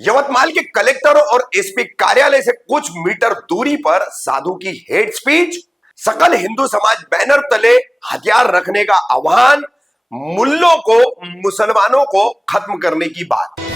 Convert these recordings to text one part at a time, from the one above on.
यवतमाल के कलेक्टर और एसपी कार्यालय से कुछ मीटर दूरी पर साधु की हेट स्पीच, सकल हिंदू समाज बैनर तले हथियार रखने का आह्वान, मुल्लों को मुसलमानों को खत्म करने की बात।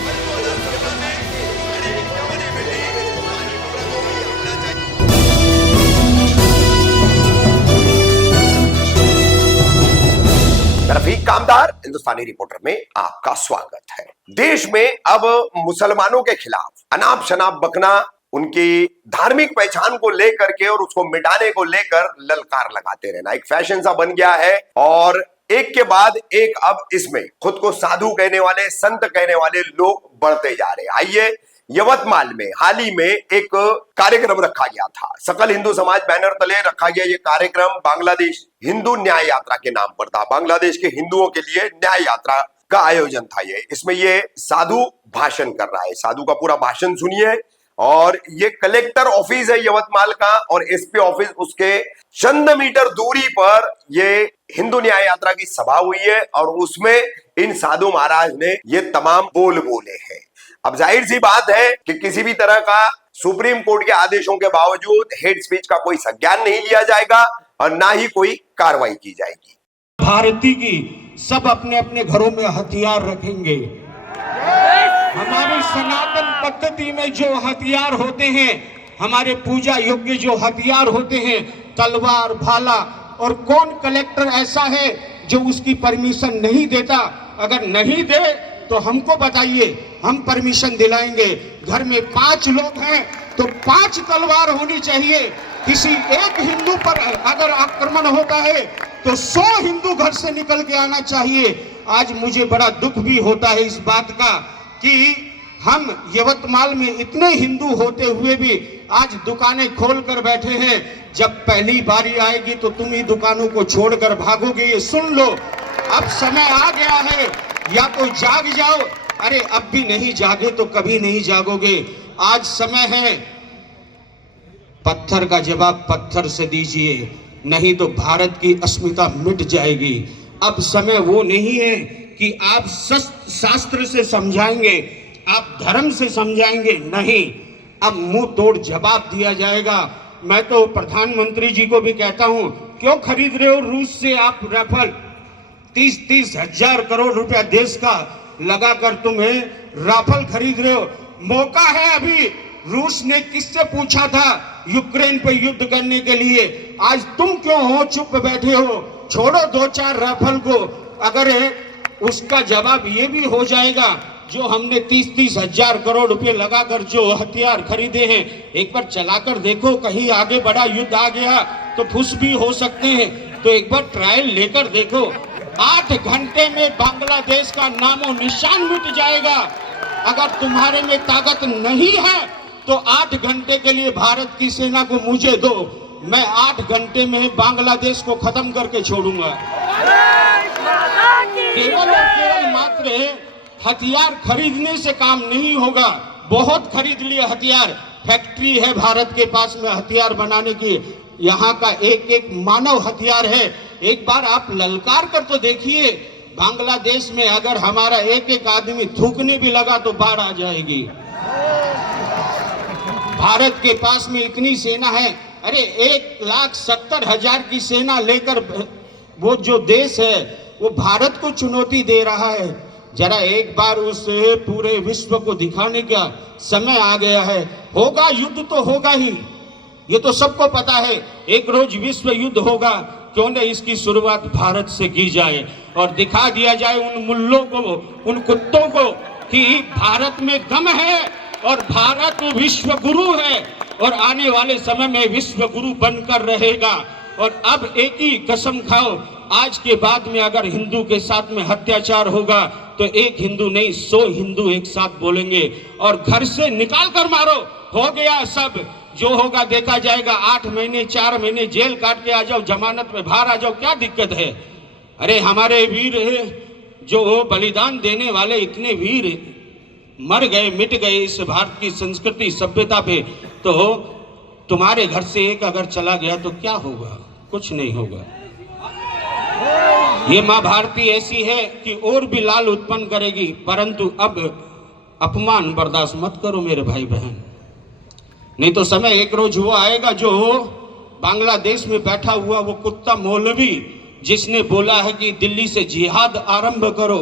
रफीक कामदार हिंदुस्तानी रिपोर्टर में आपका स्वागत है। देश में अब मुसलमानों के खिलाफ अनाप शनाप बकना, उनकी धार्मिक पहचान को लेकर के और उसको मिटाने को लेकर ललकार लगाते रहना एक फैशन सा बन गया है और एक के बाद एक अब इसमें खुद को साधु कहने वाले, संत कहने वाले लोग बढ़ते जा रहे हैं। आइए, यवतमाल में हाल ही में एक कार्यक्रम रखा गया था, सकल हिंदू समाज बैनर तले रखा गया। ये कार्यक्रम बांग्लादेश हिंदू न्याय यात्रा के नाम पर था। बांग्लादेश के हिंदुओं के लिए न्याय यात्रा का आयोजन था। इसमें ये साधु भाषण कर रहा है। साधु का पूरा भाषण सुनिए। और ये कलेक्टर ऑफिस है यवतमाल का और एसपी ऑफिस उसके चंद मीटर दूरी पर ये हिंदू न्याय यात्रा की सभा हुई है और उसमें इन साधु महाराज ने ये तमाम बोल बोले हैं। अब जाहिर सी बात है कि किसी भी तरह का सुप्रीम कोर्ट के आदेशों के बावजूद हेट स्पीच का कोई संज्ञान नहीं लिया जाएगा और ना ही कोई कार्रवाई की जाएगी। भारतीय की सब अपने अपने घरों में हथियार रखेंगे। हमारी सनातन पद्धति में जो हथियार होते हैं, हमारे पूजा योग्य जो हथियार होते हैं, तलवार, भाला, और कौन कलेक्टर ऐसा है जो उसकी परमिशन नहीं देता? अगर नहीं दे तो हमको बताइए, हम परमिशन दिलाएंगे। घर में 5 लोग हैं तो 5 तलवार होनी चाहिए। किसी एक हिंदू पर अगर आक्रमण होता है तो 100 हिंदू घर से निकल के आना चाहिए। आज मुझे बड़ा दुख भी होता है इस बात का कि हम यवतमाल में इतने हिंदू होते हुए भी आज दुकानें खोल कर बैठे हैं। जब पहली बारी आएगी तो तुम ही दुकानों को छोड़कर भागोगे। ये सुन लो, अब समय आ गया है, या तो जाग जाओ। अरे अब भी नहीं जागे तो कभी नहीं जागोगे। आज समय है, पत्थर का जवाब पत्थर से दीजिए, नहीं तो भारत की अस्मिता मिट जाएगी। अब समय वो नहीं है कि आप शास्त्र से समझाएंगे, आप धर्म से समझाएंगे, नहीं, अब मुंह तोड़ जवाब दिया जाएगा। मैं तो प्रधानमंत्री जी को भी कहता हूं, क्यों खरीद रहे हो रूस से आप राफेल? 30-30 हजार करोड़ रुपया देश का लगाकर तुम्हें राफेल खरीद रहे हो। मौका है अभी। रूस ने किससे पूछा था यूक्रेन पे युद्ध करने के लिए? आज तुम क्यों हो चुप बैठे हो? छोड़ो 2-4 राफेल को। अगर उसका जवाब ये भी हो जाएगा, जो हमने 30-30 हजार करोड़ रुपए लगाकर जो हथियार खरीदे हैं, एक बार चलाकर देखो, कहीं आगे बड़ा युद्ध आ गया तो फुस भी हो सकते हैं। तो एक बार ट्रायल लेकर देखो। 8 घंटे में बांग्लादेश का नामो निशान मिट जाएगा। अगर तुम्हारे में ताकत नहीं है तो 8 घंटे के लिए भारत की सेना को मुझे दो, मैं 8 घंटे में बांग्लादेश को खत्म करके छोड़ूंगा। केवल और केवल मात्र हथियार खरीदने से काम नहीं होगा। बहुत खरीद लिए हथियार, फैक्ट्री है भारत के पास में हथियार बनाने की। यहाँ का एक एक मानव हथियार है। एक बार आप ललकार कर तो देखिए, बांग्लादेश में अगर हमारा एक एक आदमी थूकने भी लगा तो बाढ़ आ जाएगी। भारत के पास में इतनी सेना है। अरे 1,70,000 की सेना लेकर वो जो देश है वो भारत को चुनौती दे रहा है। जरा एक बार उस पूरे विश्व को दिखाने का समय आ गया है। होगा युद्ध तो होगा ही, ये तो सबको पता है। एक रोज विश्व युद्ध होगा, क्यों न इसकी शुरुआत भारत से की जाए और दिखा दिया जाए उन मुल्लों को, उन कुत्तों को कि भारत में दम है और भारत विश्व गुरु है और आने वाले समय में विश्व गुरु बनकर रहेगा। और अब एक ही कसम खाओ, आज के बाद में अगर हिंदू के साथ में अत्याचार होगा तो एक हिंदू नहीं 100 हिंदू एक साथ बोलेंगे और घर से निकाल कर मारो। हो गया सब, जो होगा देखा जाएगा। 8 महीने 4 महीने जेल काट के आ जाओ, जमानत में बाहर आ जाओ, क्या दिक्कत है? अरे हमारे वीर जो बलिदान देने वाले इतने वीर मर गए, मिट गए इस भारत की संस्कृति सभ्यता पे, तो तुम्हारे घर से एक अगर चला गया तो क्या होगा? कुछ नहीं होगा। ये माँ भारती ऐसी है कि और भी लाल उत्पन्न करेगी, परंतु अपमान बर्दाश्त मत करो मेरे भाई बहन, नहीं तो समय एक रोज वो आएगा जो बांग्लादेश में बैठा हुआ वो कुत्ता मौलवी जिसने बोला है कि दिल्ली से जिहाद आरंभ करो,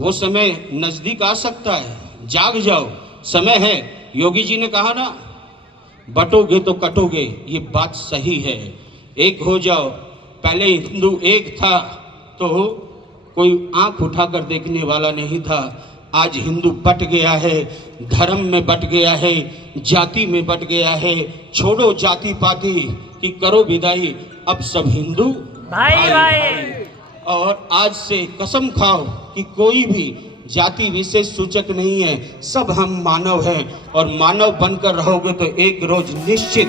वो समय नजदीक आ सकता है। जाग जाओ, समय है। योगी जी ने कहा ना, बटोगे तो कटोगे, ये बात सही है। एक हो जाओ। पहले हिंदू एक था तो कोई आंख उठाकर देखने वाला नहीं था। आज हिंदू बट गया है, धर्म में बट गया है, जाति में बट गया है। छोड़ो जाति पाति की करो विदाई, अब सब हिंदू भाई। और आज से कसम खाओ कि कोई भी जाति विशेष सूचक नहीं है, सब हम मानव हैं और मानव बनकर रहोगे तो एक रोज निश्चित